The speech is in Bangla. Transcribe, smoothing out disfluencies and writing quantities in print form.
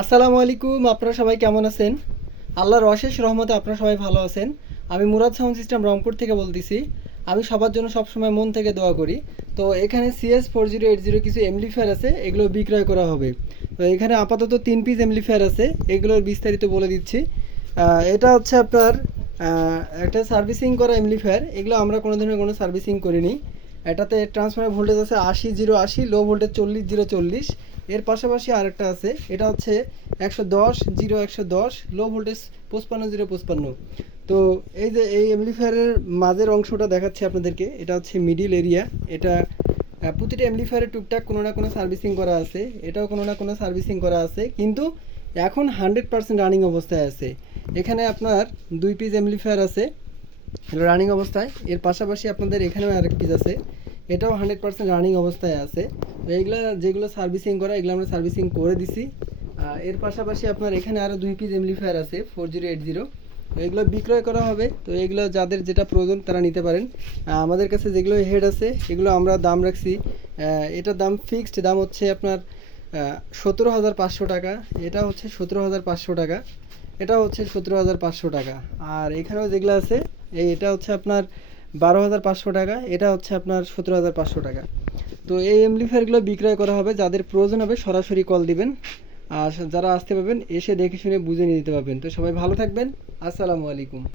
আসসালামু আলাইকুম, আপনারা সবাই কেমন আছেন? আল্লাহর অশেষ রহমতে আপনারা সবাই ভালো আছেন। আমি মুরাদ সাউন্ড সিস্টেম রংপুর থেকে বলতেছি। আমি সবার জন্য সবসময় মন থেকে দোয়া করি। তো এখানে CS4080 কিছু এমপ্লিফায়ার আছে, এগুলো বিক্রয় করা হবে। তো এখানে আপাতত 3 পিস এমপ্লিফায়ার আছে, এগুলোর বিস্তারিত বলে দিচ্ছি। এটা হচ্ছে আপনার একটা সার্ভিসিং করা এমপ্লিফায়ার। এগুলো আমরা কোনো ধরনের কোনো সার্ভিসিং করিনি। এটাতে ট্রান্সফার ভোল্টেজ আছে 80 0 80, লো ভোল্টেজ 40 0 40। এর পাশাপাশি আরেকটা আছে, এটা হচ্ছে 110 0 110, লো ভোল্টেজ 55 0 55। তো এই যে এই এমপ্লিফায়ারের মাঝের অংশটা দেখাচ্ছি আপনাদেরকে, এটা হচ্ছে মিডিল এরিয়া। এটা প্রতিটা এমপ্লিফায়ারে টুকটাক কোনো না কোনো সার্ভিসিং করা আছে, এটাও কোনো না কোনো সার্ভিসিং করা আছে, কিন্তু এখন 100% রানিং অবস্থায় আছে। এখানে আপনার 2 পিস এমপ্লিফায়ার আছে রানিং অবস্থায়। এর পাশাপাশি আপনাদের এখানেও আরেক পিস আছে, এটাও 100% রানিং অবস্থায় আছে। তো এইগুলো যেগুলো সার্ভিসিং করা, এগুলো আমরা সার্ভিসিং করে দিছি। এর পাশাপাশি আপনার এখানে আরও 2 পিস এমপ্লিফায়ার আছে 4080। তো এগুলো বিক্রয় করা হবে। তো এগুলো যাদের যেটা প্রয়োজন তারা নিতে পারেন। আমাদের কাছে যেগুলো হেড আছে এগুলো আমরা দাম রাখছি, এটার দাম ফিক্সড দাম হচ্ছে আপনার 17,500 টাকা। এটা হচ্ছে 17,500 টাকা, এটা হচ্ছে 17,500 টাকা। আর এখানেও যেগুলো আছে এটা হচ্ছে আপনার 12,500 টাকা, এটা হচ্ছে আপনার 17,500 টাকা। তো এই এমপ্লিফায়ারগুলো বিক্রয় করা হবে, যাদের প্রয়োজন হবে সরাসরি কল দিবেন। আর যারা আসতে পারবেন এসে দেখে শুনে বুঝে নিয়ে দিতে পারবেন। তো সবাই ভালো থাকবেন। আসসালামু আলাইকুম।